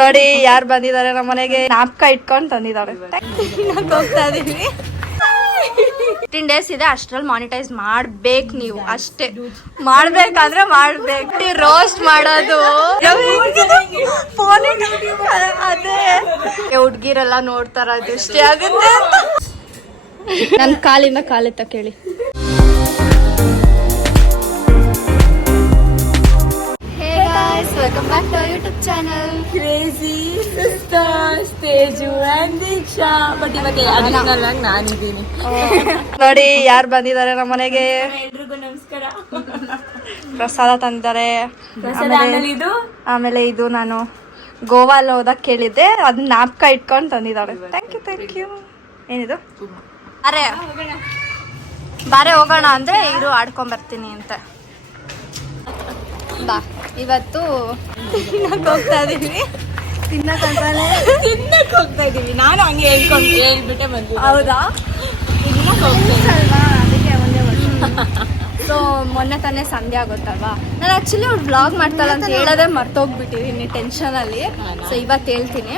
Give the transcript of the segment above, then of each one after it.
ನೋಡಿ ಯಾರು ಬಂದಿದ್ದಾರೆ ನಮ್ಮ ಮನೆಗೆ ನಾಪ್ಕ ಇಟ್ಕೊಂಡು ತಂದಿದ್ದಾರೆ. ಹೋಗ್ತಾ ಇದೀವಿ. 15 days ಇದೆ, ಅಷ್ಟ್ರಲ್ಲಿ ಮಾನಿಟೈಸ್ ಮಾಡ್ಬೇಕು ನೀವು ಅಷ್ಟೇ. ಮಾಡ್ಬೇಕಾದ್ರೆ ಮಾಡ್ಬೇಕು. ರೋಸ್ಟ್ ಮಾಡೋದು ಅದೇ ಹುಡ್ಗಿರೆಲ್ಲ ನೋಡ್ತಾರ, ದೃಷ್ಟಿ ಆಗುತ್ತೆ. ನನ್ ಕಾಲಿಂದ ಕಾಲೆತ್ತ ಕೇಳಿ. Welcome back to our YouTube channel. Crazy Sisters Teju and Diksha. But ಇವತ್ತು ಅದನ್ನೆಲ್ಲ ನಾನಿದ್ದೀನಿ. ನೋಡಿ ಯಾರು ಬಂದಿದ್ದಾರೆ ನಮ್ಮ ಮನೆಗೆ. ಎಲ್ರಿಗೂ ನಮಸ್ಕಾರ. ಪ್ರಸಾದ ತಂದಿದ್ದಾರೆ. ಆಮೇಲೆ ಇದು ನಾನು ಗೋವಾಲ್ ಹೋದಾಗ ಕೇಳಿದ್ದೆ, ಅದನ್ನ ನಾಪ್ಕ ಇಟ್ಕೊಂಡು ತಂದಿದ್ದಾರೆ. Thank you. ಏನಿದು? ಬಾರೆ ಹೋಗೋಣ ಅಂದ್ರೆ ಇರು ಆಡ್ಕೊಂಡ್ ಬರ್ತೀನಿ ಅಂತ. ಬಾ, ಇವತ್ತು ತಿನ್ನಕ್ ಹೋಗ್ತಾ ಇದೀವಿ. ತಿನ್ನಕ್ ಹೋಗ್ತಾ ಇದೀವಿ. ನಾನು ಹಂಗೆ ಹೇಳ್ಬಿಟ್ಟೆ ಬಂದಿದ್ದೆ. ಹೌದಾ? ಅದಕ್ಕೆ ಒಂದೇ ವರ್ಷ. ಸೊ ಮೊನ್ನೆ ತಾನೇ ಸಂಧ್ಯಾ ಆಗುತ್ತಲ್ವಾ, ನಾನು ಆ್ಯಕ್ಚುಲಿ ಅವ್ರು ಬ್ಲಾಗ್ ಮಾಡ್ತಾಳೆ ಅಂತ ಹೇಳೋದೇ ಮರ್ತೋಗ್ಬಿಟ್ಟಿದ್ದೀನಿ ಟೆನ್ಷನಲ್ಲಿ. ಸೊ ಇವತ್ತು ಹೇಳ್ತೀನಿ.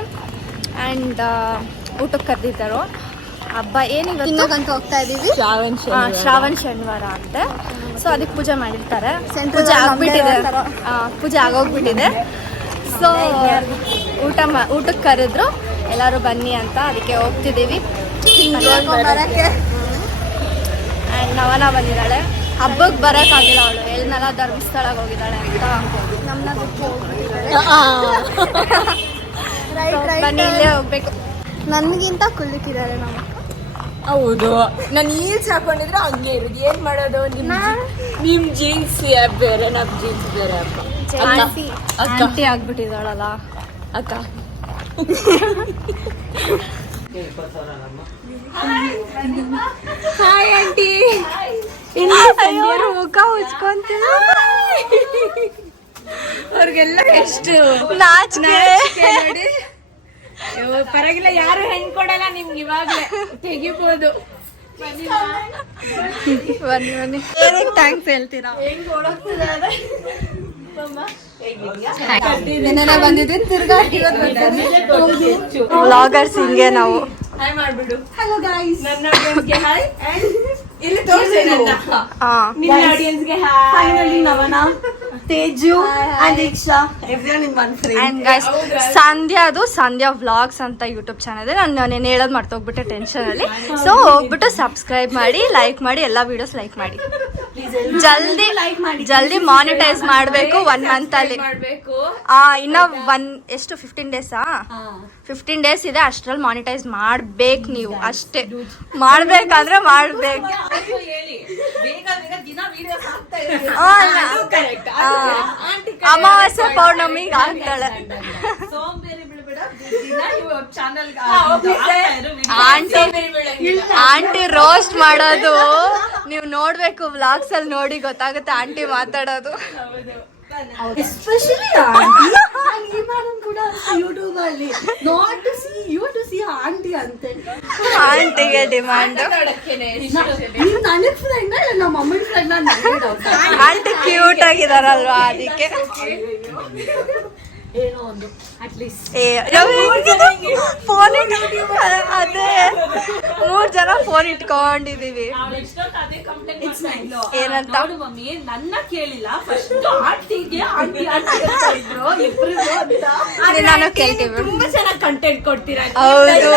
ಆ್ಯಂಡ್ ಊಟಕ್ಕೆ ಕರೆದಿದ್ದಾರೋ ಹಬ್ಬ ಏನಿವತ್ತು ಹೋಗ್ತಾ ಇದೀವಿ. ಶ್ರಾವಣ ಶನಿವಾರ ಅಂತೆ. ಸೊ ಅದಕ್ಕೆ ಪೂಜೆ ಮಾಡಿರ್ತಾರೆ. ಪೂಜೆ ಆಗೋಗ್ಬಿಟ್ಟಿದೆ. ಸೊ ಊಟಕ್ಕೆ ಕರೆದ್ರು, ಎಲ್ಲರೂ ಬನ್ನಿ ಅಂತ. ಅದಕ್ಕೆ ಹೋಗ್ತಿದ್ದೀವಿ. ಆ್ಯಂಡ್ ನವನ ಬಂದಿದ್ದಾಳೆ. ಹಬ್ಬಕ್ಕೆ ಬರೋಕ್ಕಾಗಿಲ್ಲ ಅವಳು, ಎಲ್ನೆಲ್ಲ ಧರ್ಮಸ್ಥಳಕ್ಕೆ ಹೋಗಿದ್ದಾಳೆ ಅಂತ. ಬನ್ನಿ, ಇಲ್ಲೇ ಹೋಗ್ಬೇಕು. ನನಗಿಂತ ಕುಳ್ಳಿತಿದ್ದಾರೆ ನಾವು. ಹೌದು, ನಾನು ಈಲ್ಸ್ ಹಾಕೊಂಡಿದ್ರೆ ಹಂಗೆ ಇರೋದು. ಏನ್ ಮಾಡೋದು? ನಿಮ್ ಜೀನ್ಸ್ ಬೇರೆ, ನಮ್ ಜೀನ್ಸ್ ಬೇರೆ. ಆಂಟಿ ಆಗ್ಬಿಟ್ಟಿದ್ದಾಳಲ್ಲ ಅಕ್ಕ. Hi aunty. ಮುಖ ಉಚ್ಕೊಂತೀವಿ. ಅವ್ರಿಗೆಲ್ಲ ಎಷ್ಟು ನಾಚಿಕೆ ನೋಡಿ. ಪರವಾಗಿಲ್ಲ, ಯಾರು ಹೆಣ್ ಕೊಡಲ್ಲ ನಿಮ್ಗೆ. ಇವಾಗ್ಲೇ ತೆಗಿಬೋದು. ಬನ್ನಿ. ಏನಕ್ಕೆ ಥ್ಯಾಂಕ್ಸ್ ಹೇಳ್ತೀರಾ? ಬಂದಿದ್ದೀನಿ ತಿರ್ಗಾ. ವ್ಲಾಗರ್ಸ್ ಹಿಂಗೆ ನಾವು. ಹಾಯ್ ಮಾಡ್ಬಿಡು. ಹಲೋ ಗೈಸ್, ನನ್ನ ಆಡಿಯನ್ಸ್ಗೆ ಹಾಯ್. ಇಲ್ಲಿ ತೋರಿಸಿ ನನ್ನ ಆಡಿಯನ್ಸ್ಗೆ hi. Finally Navana, Teju and Deeksha, everyone in one frame. And guys, Sandhya vlogs ಅಂತ ಯೂಟ್ಯೂಬ್ ಚಾನಲ್ ಇದೆ. ನಾನು ಹೇಳೋದು ಮರ್ತೋಗ್ಬಿಟ್ಟೆ ಟೆನ್ಷನ್ ಅಲ್ಲಿ. ಸೊ ಹೋಗ್ಬಿಟ್ಟು ಸಬ್ಸ್ಕ್ರೈಬ್ ಮಾಡಿ, ಲೈಕ್ ಮಾಡಿ, ಎಲ್ಲಾ ವಿಡಿಯೋಸ್ ಲೈಕ್ ಮಾಡಿ. ಜಲ್ದಿ ಮಾನಿಟೈಸ್ ಮಾಡ್ಬೇಕು 1 month ಅಲ್ಲಿ. ಇನ್ನ 15 days 15 days ಇದೆ, ಅಷ್ಟ್ರಲ್ಲಿ ಮಾನಿಟೈಸ್ ಮಾಡ್ಬೇಕು ನೀವು ಅಷ್ಟೇ. ಮಾಡ್ಬೇಕಾದ್ರೆ ಮಾಡ್ಬೇಕು. ಅಮಾವಾಸ್ಯೆ ಪೌರ್ಣಮಿಗೆ ಆಗ್ತಾಳೆ ಆಂಟಿ. ರೋಸ್ಟ್ ಮಾಡೋದು ನೀವು ನೋಡ್ಬೇಕು, ವ್ಲಾಗ್ಸ್ ಅಲ್ಲಿ ನೋಡಿ ಗೊತ್ತಾಗುತ್ತೆ ಆಂಟಿ ಮಾತಾಡೋದು. ಎಸ್ಪೆಷಲಿ ಕೂಡ ಯೂಟ್ಯೂಬ್ ಅಲ್ಲಿ not to see you, to see aunty ಅಂತೆ. ಆಂಟಿಗೆ ಡಿಮಾಂಡ್. ನನಗೆ ಫ್ರೆಂಡ್ ಅಲ್ಲ, ನಮ್ಮ ಮಮ್ಮಿ ಫ್ರೆಂಡ್. ಆಂಟಿ ಕ್ಯೂಟ್ ಆಗಿದಾರಲ್ವಾ, ಅದಕ್ಕೆ. ಏನೋ ಒಂದು ಅಟ್ಲೀಸ್ಟ್ ಫೋನ್ ಅದೇ 3 ಜನ ಫೋನ್ ಇಟ್ಕೊಂಡಿದೀವಿ. ಏನಂತ ಮಮ್ಮಿ ನನ್ನ ಕೇಳಿಲ್ಲ, ಫಸ್ಟ್ ಆಂಟಿಗೆ ಆಂಟಿ ಇದ್ರು ಇಬ್ರಿಗೂ ಅಂತ. ನಾನು ಕೇಳ್ತೀವಿ. ತುಂಬಾ ಚೆನ್ನಾಗಿ ಕಂಟೆಂಟ್ ಕೊಡ್ತೀರಾ. ಹೌದು.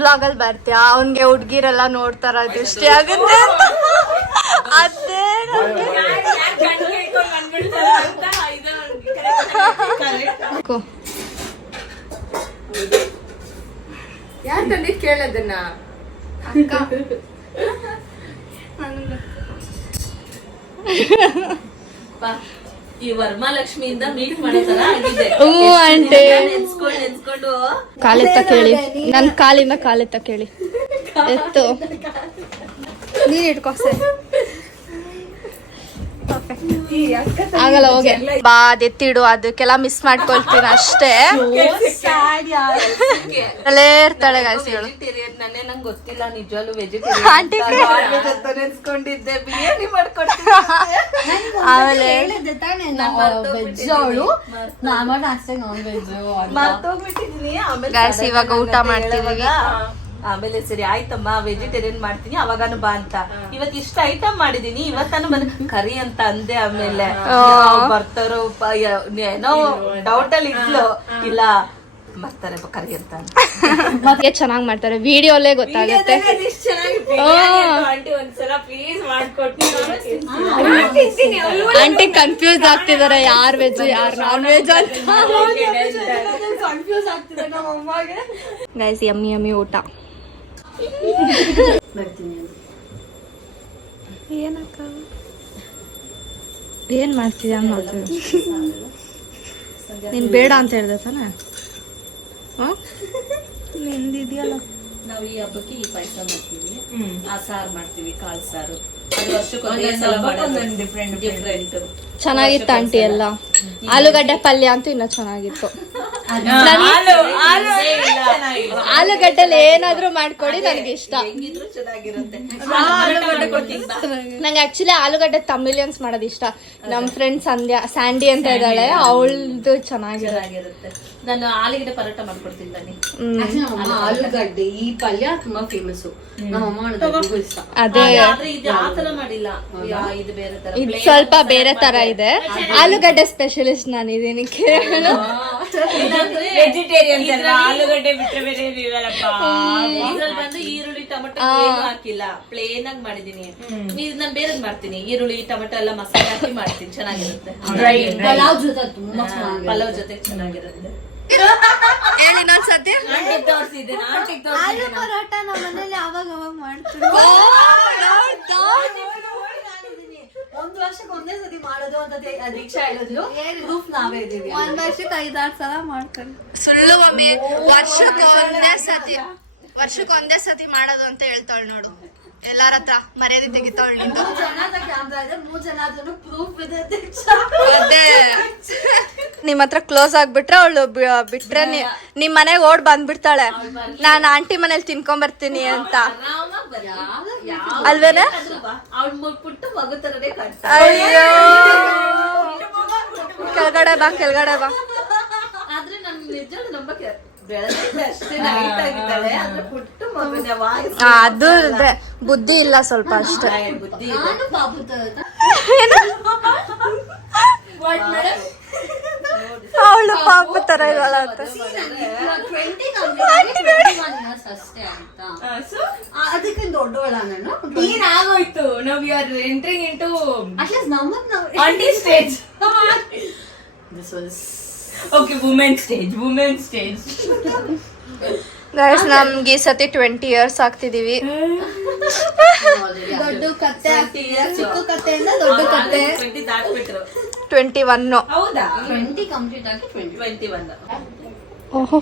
ಬ್ಲಾಗ್ ಅಲ್ಲಿ ಬರ್ತೀಯಾ, ಅವ್ನ್ಗೆ ಹುಡ್ಗಿರೆಲ್ಲ ನೋಡ್ತಾರ, ದೃಷ್ಟಿ ಆಗುತ್ತೆ ಅಂತ. ಅದೇ ಯಾರು ತಂದಿದ್ ಕೇಳದನ್ನ? ಈ ವರಮಹಾಲಕ್ಷ್ಮಿಯಿಂದ ಮೀಟ್ ಮಾಡಿದಾರ ಆಗಿದೆ. ನೆನ್ಸ್ಕೊಂಡು ಕಾಲೆತ್ತ ಕೇಳಿ. ನನ್ ಕಾಲಿಂದ ಕಾಲೆತ್ತ ಕೇಳಿ. ಎತ್ತು ನೀನ್ ಇಟ್ಕೋ ಸರ್. ಆಗಲ್ಲ ಹೋಗಿ ಬಾ ಅದೆತ್ತಿಡು ಅದಕ್ಕೆಲ್ಲ ಮಿಸ್ ಮಾಡ್ಕೊಳ್ತೀನಿ ಅಷ್ಟೇ. ಅಲ್ಲೇ ಇರ್ತಾಳೆ ಗಾಸಿಗಳು. ನನ್ನೇ ನಂಗೆ ಗೊತ್ತಿಲ್ಲ ನಿಜವಾಗ್ಲೂ ಆಂಟಿ ನೆನ್ಸ್ಕೊಂಡಿದ್ದೆ ಬಿರಿಯಾನಿ ಮಾಡ್ಕೊಡ್ತೀನಿ. ಆಮೇಲೆ ಮರ್ತೋಗ್ಬಿಟ್ಟಿದೀನಿ. ಗಾಯ್ಸ್ ಇವಾಗ ಊಟ ಮಾಡ್ತಿದೀವಿ. ಆಮೇಲೆ ಸರಿ ಆಯ್ತಮ್ಮ ವೆಜಿಟೇರಿಯನ್ ಮಾಡ್ತೀನಿ ಅವಾಗಾನು ಬಾ ಅಂತ. ಇವತ್ ಇಷ್ಟ ಐಟಮ್ ಮಾಡಿದೀನಿ ಇವತ್ತಾನು ಕರಿ ಅಂತ ಅಂದೆ. ಆಮೇಲೆ ಬರ್ತಾರೋ ಏನೋ ಡೌಟ್ ಅಲ್ಲಿ ಇದ್ಲು, ಇಲ್ಲ ಬರ್ತಾರೆ ಕರಿ ಅಂತ. ಮತ್ತೆ ಚೆನ್ನಾಗ್ ಮಾಡ್ತಾರೆ, ವಿಡಿಯೋಲೇ ಗೊತ್ತಾಗುತ್ತೆ. ಆಂಟಿ ಕನ್ಫ್ಯೂಸ್ ಆಗ್ತಿದಾರೆ ಯಾರ್ ವೆಜ್ ಯಾರ್ ನಾನ್ ವೆಜ್ ಅಂತ. ಗೈಸ್ ಯಮ್ಮಿ ಯಮ್ಮಿ ಊಟ. ಏನಕ್ಕ ಏನ್ ಮಾಡ್ತಿದ್ಯಾ ನೋಡ್ತೀನಿ. ನೀನ್ ಬೇಡ ಅಂತ ಹೇಳ್ದೆ ತಾನೆ. ನಿಂದಿದ್ಯಲ್ಲ. ನಾವು ಈ ಹಬ್ಬಕ್ಕೆ ಈ ಪಾಯಸ ಮಾಡ್ತೀವಿ, ಆ ಸಾರು ಮಾಡ್ತೀವಿ, ಕಾಳು ಸಾರು. ಡಿಫ್ರೆಂಟ್. ಚೆನ್ನಾಗಿತ್ತು ಆಂಟಿ ಎಲ್ಲ. ಆಲೂಗಡ್ಡೆ ಪಲ್ಯ ಅಂತೂ ಇನ್ನ ಚೆನ್ನಾಗಿತ್ತು. ಆಲೂಗಡ್ಡೆಲಿ ಏನಾದ್ರೂ ಮಾಡ್ಕೊಡಿ ನನಗೆ ಇಷ್ಟ. ನಂಗೆ ಆಕ್ಚುಲಿ ಆಲೂಗಡ್ಡೆ ತಮಿಲಿಯನ್ಸ್ ಮಾಡೋದು ಇಷ್ಟ. ನಮ್ ಫ್ರೆಂಡ್ ಸ್ಯಾಂಡಿ ಅಂತ ಇದ್ದಾಳೆ, ಅವಳದು ಚೆನ್ನಾಗಿರುತ್ತೆ. ನಾನು ಆಲೂಗಡ್ಡೆ ಪರೋಟ ಮಾಡ್ಕೊಡ್ತೀನಿ ಬನ್ನಿ. ಆಲೂಗಡ್ಡೆ ಈ ಪಲ್ಯ ತುಂಬಾ ಫೇಮಸ್. ಅದೇ ಆತರ ಮಾಡಿಲ್ಲ, ಇದು ಬೇರೆ ತರ, ಇದು ಸ್ವಲ್ಪ ಬೇರೆ ತರ ಇದೆ. ಆಲೂಗಡ್ಡೆ ಸ್ಪೆಷಲಿಸ್ಟ್ ನಾನಿದ್ದೀನಿ, ಕೇಳು. ವೆಜಿಟೇರಿಯನ್ ಆಲೂಗಡ್ಡೆ ಬಿಟ್ಟರೆ ಬೇರೆ ಇರಲ್ಲಪ್ಪ. ಇದ್ರಲ್ಲಿ ಬಂದು ಈರುಳ್ಳಿ ಟೊಮೆಟೊ ಏನು ಹಾಕಿಲ್ಲ, ಪ್ಲೇನ್ ಆಗಿ ಮಾಡಿದೀನಿ. ನಾನು ಬೇರೆ ಮಾಡ್ತೀನಿ, ಈರುಳ್ಳಿ ಟೊಮೆಟೊ ಎಲ್ಲ ಮಸಾಲೆ ಹಾಕಿ ಮಾಡ್ತೀನಿ, ಚೆನ್ನಾಗಿರುತ್ತೆ. ಪಲಾವ್ ಜೊತೆ ತುಂಬಾ ಚೆನ್ನಾಗಿ, ಪಲಾವ್ ಜೊತೆ ಚೆನ್ನಾಗಿರುತ್ತೆ. ಹೇಳಿ ಇನ್ನೊಂದ್ಸತಿ. ಆಲೂ ಪರೋಟ ನಮ್ಮ ಮನೇಲಿ ಅವಾಗ ಮಾಡ್ತೀವಿ. ಒಂದ್ ವರ್ಷಕ್ಕೆ ಒಂದೇ ಸತಿ ಮಾಡೋದು ಅಂತ ದೀಕ್ಷಾ ಹೇಳಿದ್ಲು. ಪ್ರೂಫ್ ನಾವೇ ಇದೀವಿ. ಒಂದ್ ವರ್ಷಕ್ಕೆ 5-6 ಸಲ ಮಾಡ್ತಾರೆ. ಸುಳ್ಳು ಮಮ್ಮಿ, ವರ್ಷಕ್ಕೊಂದೇ ಸತಿ ಮಾಡೋದು ಅಂತ ಹೇಳ್ತಾಳೆ ನೋಡು. ಎಲ್ಲಾರ ಹತ್ರ ಮರ್ಯಾದೆ ತೆಗಿತಾಳೆ. 3 ಜನ ಕ್ಯಾಮ್ರಾ ಇದೆ, 3 ಜನ ಪ್ರೂಫ್ ಇದೆ ದೀಕ್ಷಾ. ಅದೇ ನಿಮ್ ಹತ್ರ ಕ್ಲೋಸ್ ಆಗ್ಬಿಟ್ರೆ ಅವಳು ಬಿಟ್ರೆ ನಿಮ್ ಮನೆಗೆ ಓಡ್ ಬಂದ್ಬಿಡ್ತಾಳೆ, ನಾನ್ ಆಂಟಿ ಮನೇಲಿ ತಿನ್ಕೊಂಡ್ ಬರ್ತೀನಿ ಅಂತ. ಅಲ್ವೇನೆ? ಅಯ್ಯೋ ಕೆಳಗಡೆ ಬಾ, ಕೆಳಗಡೆ ಬಾ. ಆದ್ರೆ ನನ್ ನಿಜ ನಂಬಕ್ಕೆ ಅಷ್ಟೇ ನೈಟ್ ಆಗಿದ್ದಾಳೆ, ಆದ್ರೆ ಪುಟ್ಟು ಮಗುನ ವಾಯ್ಸ್ ಅದು ಬುದ್ಧಿ ಇಲ್ಲ ಸ್ವಲ್ಪ ಅಷ್ಟೇ. ಬುದ್ಧಿ ನಾನು ಬಾಬು ತರ ಅವಳು ಪಾಪ ತರ ಇದ್ದಾಳ ಅಂತ. 21 years ಅಷ್ಟೇ ಆಯ್ತಾ. ಅದಕ್ಕೆ ದೊಡ್ಡವಳ ನಾನು. ಆಗೋಯ್ತು. ನಾವು you are entering into at least ನಮ್ಮದ್ ನಾವು aunty stage. This was okay, women stage. Guys ನಮ್ಗೆ ಈ ಸತಿ 20 years ಆಗ್ತಿದೀವಿ. ದೊಡ್ಡ ಕತೆ, ಚಿಕ್ಕ ಕತೆಯಿಂದ ದೊಡ್ಡ ಕತೆ. 20 ದಾಟ್ಬಿಟ್ರು. 21. ಹೌದಾ? 20 ಕಂಪ್ಲೀಟ್ ಆಗಿ 21. ಓಹೋ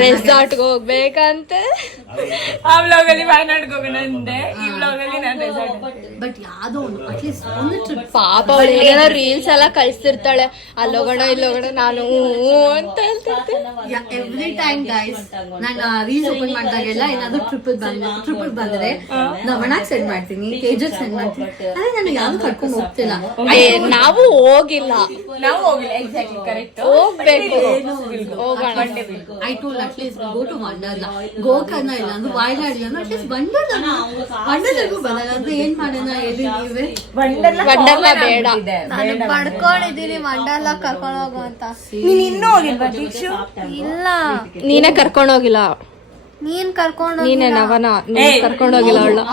ರೆಸಾರ್ಟ್ಗೆ ಹೋಗ್ಬೇಕಂತೆ. ಆ ವ್ಲಾಗಲ್ಲಿ ವಯನಾಡ್ಗೆ ಹೋಗೋಣ ಅಂದೆ, ಈ ವ್ಲಾಗಲ್ಲಿ ನಾನು ರೆಸಾರ್ಟ್. ಬಟ್ ಯಾವ್ದೋ ಒಂದು ಅಟ್ಲೀಸ್ಟ್ ಒಂದು ಟ್ರಿಪ್. ಪಾಪ ಅವಳು ಏನೋ ರೀಲ್ಸ್ ಎಲ್ಲ ಕಳ್ಸಿರ್ತಾಳೆ, ಅಲ್ಲೋಗೋಣ ಇಲ್ಲೋಗೋಣ, ನಾನು ಅಂತ ಹೇಳ್ತಿರ್ತೀನಿ. ಎವ್ರಿ ಟೈಮ್ ಗೈಸ್ ನಾನು ರೀಲ್ಸ್ ಓಪನ್ ಮಾಡಿದಾಗೆಲ್ಲ ಏನಾದ್ರು ಟ್ರಿಪ್ ಬಂದ್ರೆ ನವಣಾಗ್ ಸೆಂಡ್ ಮಾಡ್ತೀನಿ, ತೇಜಕ್ ಸೆಂಡ್ ಮಾಡ್ತೀನಿ. ಅದೇ ನಾನು ಯಾವ್ದು ಕರ್ಕೊಂಡು ಹೋಗ್ತಿಲ್ಲ. ನಾವು ಹೋಗಿಲ್ಲ, ಎಕ್ಸಾಕ್ಟ್ಲಿ ಕರೆಕ್ಟ್. ಹೋಗ್ಬೇಕು, ಹೋಗೋಣ. I told at least go to Wonderla, Gokarna ಇಲ್ಲ ಅಂದ್ರೆ ವಾಯ್ನಾಡ್ ಇಲ್ಲ ಅಂದ್ರೆ ಅಟ್ಲೀಸ್ಟ್ ವಂಡರ್ಲಾಗೂ ಬರಲ್ಲ ಅಂದ್ರೆ ಏನ್ ಮಾಡೋಣ ಹೇಳಿ ನೀವೇ. ವಂಡರ್ಲಾ ಬೇಡ, ನಾನು ಪಡ್ಕೊಂಡಿದ್ದೀನಿ ವಂಡರ್ಲಾ ಕರ್ಕೊಂಡು ಹೋಗು ಅಂತ. ನೀನ್ ಇನ್ನೂ ಹೋಗಿಲ್ವಾ ದೀಕ್ಷು? ಇಲ್ಲ, ನೀನೇ ಕರ್ಕೊಂಡು ಹೋಗಿಲ್ಲ. ನೀನ್ ಕರ್ಕೊಂಡು ನೀನೇ ನವನ, ನೀನ್ ಕರ್ಕೊಂಡು ಹೋಗಿಲ್ಲ ಅವಳು.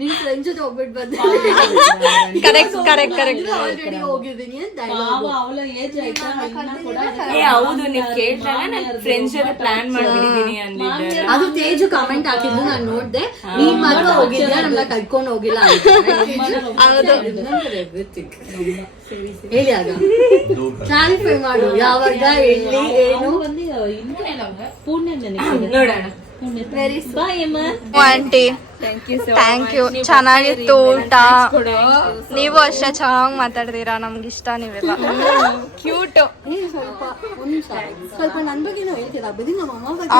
ನಿನ್ ಫ್ರೆಂಡ್ ಜೊತೆ ಹೋಗ್ಬಿಟ್ಟು ಬಂದೆ ಕರೆಕ್ಟ್ ಆಲ್ರೆಡಿ ಹೋಗಿದ್ದೀನಿ ಅಂತ dialogue. ಹೌದು ನೀವ್ ಕೇಳ್ದಾಗ ನಾನು ಫ್ರೆಂಡ್ಸ್ ಜೊತೆ ಪ್ಲಾನ್ ಮಾಡ್ಬಿಟ್ಟಿದೀನಿ ಅಂದಿದ್ದೆ. ಅದು ತೇಜು ಕಮೆಂಟ್ ಹಾಕಿದ್ದು ನಾನು ನೋಡ್ದೆ. ನೀನ್ ಮಾತ್ರ ಹೋಗಿದ್ಯಾ ನಮ್ನ ಕರ್ಕೊಂಡು ಹೋಗಿಲ್ಲ ಅಂತ. ಹೇಳಿ ಆಗ ಕ್ಲಾರಿಫೈ ಮಾಡು ಯಾವಾಗ ಎಲ್ಲಿ ಏನು. ನೋಡೋಣ. ಆಂಟಿ ಥ್ಯಾಂಕ್ ಯು ಚೆನ್ನಾಗಿತ್ತು ಊಟ. ನೀವು ಅಷ್ಟೇ ಚೆನ್ನಾಗಿ ಮಾತಾಡ್ತೀರಾ, ನಮ್ಗೆ ಇಷ್ಟ ನೀವೆಲ್ಲ ಕ್ಯೂಟ್. ಸ್ವಲ್ಪ ನನ್ ಬಗ್ಗೆನೂ ಹೇಳ್ತೀರಾ ಬದಿ ನಮ್ಮ ಅಮ್ಮ ಬಗ್ಗೆ.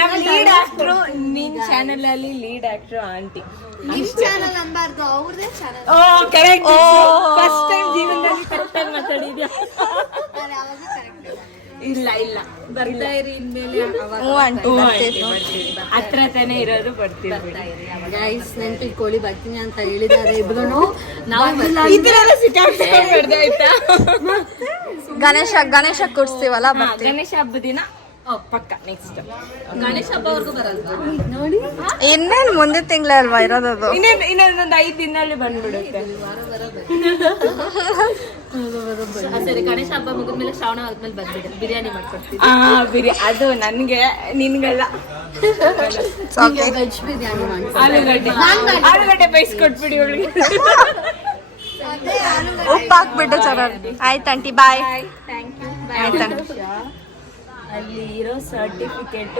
ನಮ್ ಲೀಡ್ ಆಕ್ಟ್ರು ನಿನ್ ಚಾನೆಲ್ ಅಲ್ಲಿ ಲೀಡ್ ಆಕ್ಟ್ರು ಆಂಟಿ. ನಿಮ್ ಚಾನಲ್ ಅನ್ಬಾರ್ದು, ಅವ್ರದೇ ಚಾನಲ್. ಕರೆಕ್ಟ್. ಫಸ್ಟ್ ಟೈಮ್ ಜೀವನದಲ್ಲಿ ಕರೆಕ್ಟ್ ಆಗಿ ಮಾತಾಡಿದ್ಯಾ? ಇಲ್ಲ ಬರ್ತಾ ಇರಿ ಇನ್ಮೇಲೆ. ಹತ್ರ ತಾನೇ ಇರೋದು, ಬರ್ತೀವಿ. ಗೈಸ್ ನೆನ್ಪಿಟ್ಕೊಳ್ಳಿ ಬರ್ತೀನಿ ಅಂತ ಹೇಳಿದ್ದಾರೆ ಇಬ್ರು. ನಾವು ಗಣೇಶ ಕೂರಿಸ್ತೀವಲ್ಲ ಬರ್ತೀವಿ. ಗಣೇಶ ಹಬ್ಬ ದಿನ ಪಕ್ಕ ನೆಕ್ಸ್ಟ್ ಗಣೇಶ ಹಬ್ಬವರೆಗೂ ಬರಲ್ವಾ ನೋಡಿ. ಇನ್ನೇನು ಮುಂದಿನ ತಿಂಗಳೇ ಅಲ್ವಾ ಇರೋದದು. ಇನ್ನೊಂದೊಂದು 5 ದಿನದಲ್ಲಿ ಬಂದ್ಬಿಡುತ್ತೆ. ಸರಿ ಗಣೇಶ ಹಬ್ಬ ಮುಗಿದ್ಮೇಲೆ ಶ್ರಾವಣ ಆದ್ಮೇಲೆ ಬಂದ್ಬಿಡಿ, ಬಿರಿಯಾನಿ ಮಾಡ್ಕೊಡ್ತೀವಿ. ಅದು ನನ್ಗೆ ನಿನ್ಗೆಲ್ಲ ವೆಜ್ ಬಿರಿಯಾನಿ ಮಾಡಿ ಆಲೂಗಡ್ಡೆ ಬೈಸ್ಕೊಟ್ಬಿಡಿ ಅವಳಿಗೆ. ಉಪ್ಪು ಹಾಕ್ಬಿಟ್ಟು ಚೆನ್ನಾಗಿ. ಆಯ್ತಂಟಿ ಬಾಯ್. ಆಯ್ತಂಟಿ. ಅಲ್ಲಿ ಇರೋ ಸರ್ಟಿಫಿಕೇಟ್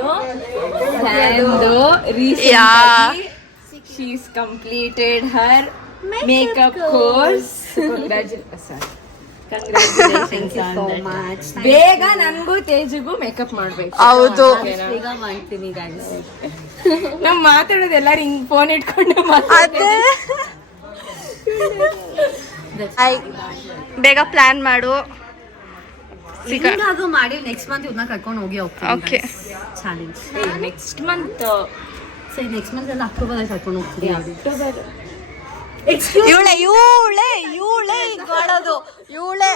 ಶೀಸ್ ಕಂಪ್ಲೀಟೆಡ್ ಹರ್ ಮೇಕಪ್ ಕೋರ್ಸ್. ಬೇಗ ನನ್ಗೂ ತೇಜಿಗೂ ಮೇಕಪ್ ಮಾಡ್ಬೇಕು. ಹೌದು ಬೇಗ ಮಾಡ್ತೀನಿ ಗೈಸ್. ನಾವ್ ಮಾತಾಡೋದು ಎಲ್ಲಾರು ಹಿಂಗ್ ಫೋನ್ ಇಟ್ಕೊಂಡು ಅದೇ ಬೇಗ ಪ್ಲಾನ್ ಮಾಡು. ಅದು ಮಾಡಿ ನೆಕ್ಸ್ಟ್ ಮಂತ್ ಇವ್ರನ್ನ ಕರ್ಕೊಂಡು ಹೋಗಿ ಹೋಗ್ತೀನಿ. Okay challenge next month. ಸರಿ ನೆಕ್ಸ್ಟ್ ಮಂತ್ ಎಲ್ಲ ಅಕ್ಟೋಬರ್ ಅಲ್ಲಿ ಕರ್ಕೊಂಡು ಹೋಗ್ತೀನಿ. ಇವಳೆ ಈಗ ಮಾಡೋದು ಇವಳೆ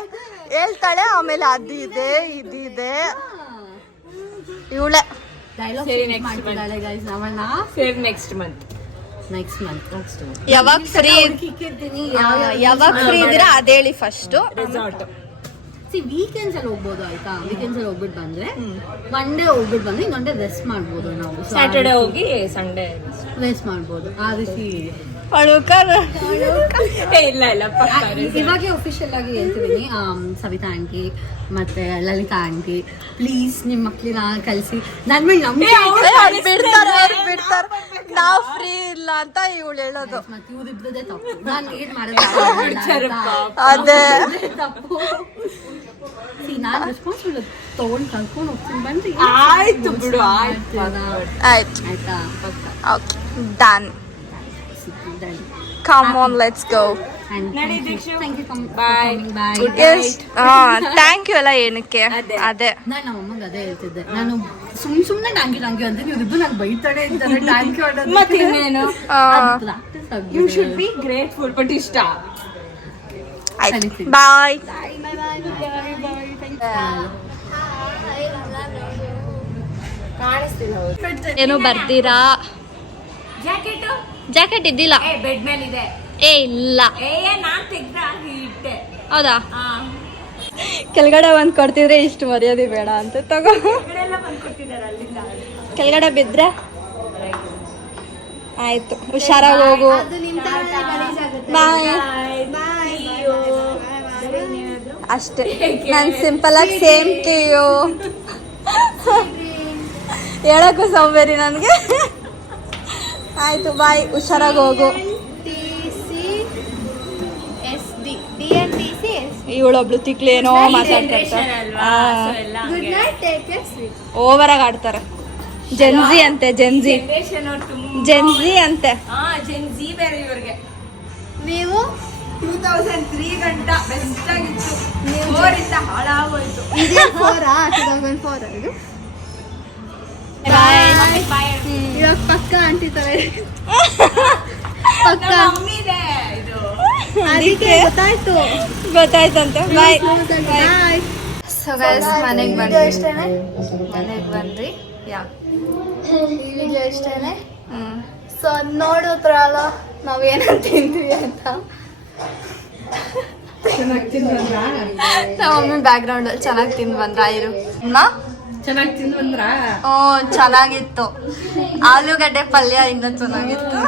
ಹೇಳ್ತಾಳೆ, ಆಮೇಲೆ ಅದಿದೆ ಇದಿದೆ ಇವಳೆ. ಡೈಲಾಗ್ ಸರಿ, next ಮಾಡ್ತಿದ್ದಾಳೆ ಗೈಸ್. ಅವಳನ್ನ ಸೇರಿ ನೆಕ್ಸ್ಟ್ ಮಂತ್ ನೆಕ್ಸ್ಟ್ ಮಂತ್ ಯಾವಾಗ ಫ್ರೀ ಇದ್ದೀರಾ ಅದೇಳಿ ಫಸ್ಟ್. ರೆಸಾರ್ಟ್ ವೀಕೆಂಡ್ಸ್ ಅಲ್ಲಿ ಹೋಗ್ಬೋದು ಆಯ್ತಾ. ವೀಕೆಂಡ್ಸ್ ಅಲ್ಲಿ ಹೋಗ್ಬಿಟ್ಟು ಬಂದ್ರೆ ಒನ್ ಡೇ ಹೋಗ್ಬಿಟ್ಟು ಬಂದ್ರೆ ಇನ್ನೊಂದು ಡೇ ರೆಸ್ಟ್ ಮಾಡ್ಬೋದು. ನಾವು ಸ್ಯಾಟರ್ಡೆ ಹೋಗಿ ಸಂಡೇ ರೆಸ್ಟ್ ಮಾಡ್ಬೋದು. ಆ ರೀತಿ ಇಲ್ಲ ಇವಾಗೆ ಅಫಿಷಿಯಲ್ ಆಗಿ ಹೇಳ್ತಿದ್ದೀನಿ. ಸವಿತಾ ಆಂಟಿ ಮತ್ತೆ ಲಲಿತಾ ಆಂಟಿ ಪ್ಲೀಸ್ ನಿಮ್ ಮಕ್ಳಿನ ಕಲ್ಸಿ. ನನ್ ಮೇಲೆ ಬಿಡ್ತಾರ ನಾವ್ ಫ್ರೀ ಇಲ್ಲ ಅಂತ ಇವಳು ಹೇಳೋದು. ಮತ್ತೆ ಇವ್ರಿಬ್ರದೇ ತಪ್ಪು. ನಾನು ಏನ್ ಮಾಡೋದು ಅದೇ ತಪ್ಪು. ನಾನ್ ರೆಸ್ಪಾನ್ಸಿಬಿಲಿಟಿ ತಗೊಂಡ್ ಕರ್ಕೊಂಡು ಹೋಗ್ತೀನಿ ಬನ್ರಿ. ಆಯ್ತು ಬಿಡು. ಆಯ್ತು ಆಯ್ತಾ okay done. Come on, let's go. ನಡಿ Deekshu. Thank you. Bye. Yes. Thank you ಎಲ್ಲ ಏನಕ್ಕೆ ಅದೇ ನಾನು ನಮ್ಮಮ್ಮಗೆ ಅದೇ ಹೇಳ್ತಿದ್ದೆ. ನಾನು ಸುಮ್ನೆ ಟ್ಯಾಂಕ್ ಯು ಅಂತ ಇವ್ರಿಬ್ರು ನಂಗೆ ಬೈತಾನೆ ಇರ್ತಾರೆ. ಟ್ಯಾಂಕ್ ಯು ಅನ್ನೋದು ಮತ್ತೆ ಇನ್ನೇನು? ಪ್ರಾಕ್ಟೀಸ್ ಆಗಿ. You should be grateful, but ಇಷ್ಟ. ಆಯ್ತು ಬಾಯ್. ಕಾಣಿಸ್ತಿಲ್ಲ. ಏನು ಬರ್ತೀರಾ? ಜಾಕೆಟ್ ಇದ್ದಿಲ್ಲ. ಬೆಡ್ ಮೇಲೆ ಇದೆ. ಇಲ್ಲ ನಾನ್ ತೆಗ್ದ ಇಟ್ಟೆ. ಹೌದಾ? ಕೆಳಗಡೆ ಒಂದ್ ಕೊಡ್ತಿದ್ರೆ ಇಷ್ಟು ಮರ್ಯಾದೆ ಬೇಡ ಅಂತ ತಗೋ. ಕೆಳಗಡೆ ಬಿದ್ರೆ ಆಯ್ತು. ಹುಷಾರಾಗಿ ಹೋಗು. ಬಾಯ್. ಅಷ್ಟೇ. ನಾನು ಸಿಂಪಲ್ ಆಗಿ ಸೇಮ್ ಟು ಯು ಹೇಳಕ್ಕೂ ಸೌಬೇರಿ ನನಗೆ. ಆಯ್ತು ಬಾಯ್. ಹುಷಾರಾಗಿ ಹೋಗು. ಇವಳೊಬ್ಳು ತಿಕ್ಲೇನೋ ಮಾತಾಡ್ತಾರೆ. ಓವರ್ ಆಗಿ ಆಡ್ತಾರೆ. ಜೆನ್ಜಿ ಅಂತೆ. ಜೆನ್ಜಿ ಅಂತೆ. ಜೆನ್ಜಿ ಬೇರೆ ಇವ್ರಿಗೆ. ನೀವು 2003 ಗಂಟ ಬೆಸ್ಟ್ ಆಗಿತ್ತು. 4 ಇಂದ ಹಾಳಾಗೋಯ್ತು. 2004 ಇದು ಇವಾಗ ಪಕ್ಕ ಆಂಟಿ ತರ ಪಕ್ಕ ಮಮ್ಮಿದೆ ಇದು. ಅದಕ್ಕೆ ಗೊತ್ತಾಯ್ತಂತೆ. ಬಾಯ್. ಬಾಯ್. ಸೊ ಗೈಸ್ ಮನೆಗೆ ಬಂದ್ವಿ. ಯಾ ಈ ವಿಡಿಯೋ ಇಷ್ಟೇನೆ. ಸೊ ನೋಡಿದ್ರಲ್ಲ ನಾವ್ ಏನಂತ ತಿಂತೀವಿ ಅಂತ. ನಮ್ಮ ಮಮ್ಮಿ ಬ್ಯಾಕ್ ಗ್ರೌಂಡ್ ಅಲ್ಲಿ ಚೆನ್ನಾಗಿ ತಿಂದು ಬಂದ್ರ ಇರು ಚೆನ್ನಾಗಿ ತಿಂದು ಬಂದ್ರ ಚೆನ್ನಾಗಿತ್ತು. ಆಲೂಗಡ್ಡೆ ಪಲ್ಯ ಇನ್ನೂ ಚೆನ್ನಾಗಿತ್ತು.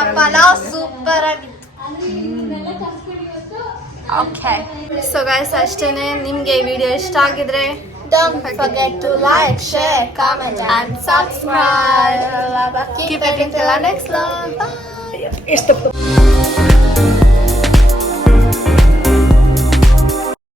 ಆ ಪಲಾವ್ ಸೂಪರ್ ಆಗಿತ್ತು. ಓಕೆ ಸೊ ಗೈಸ್ ಅಷ್ಟೇನೆ. ನಿಮ್ಗೆ ಈ ವಿಡಿಯೋ ಇಷ್ಟ ಆಗಿದ್ರೆ Don't forget to like, share, comment and subscribe. Keep it until our next vlog. Bye. ಎಷ್ಟು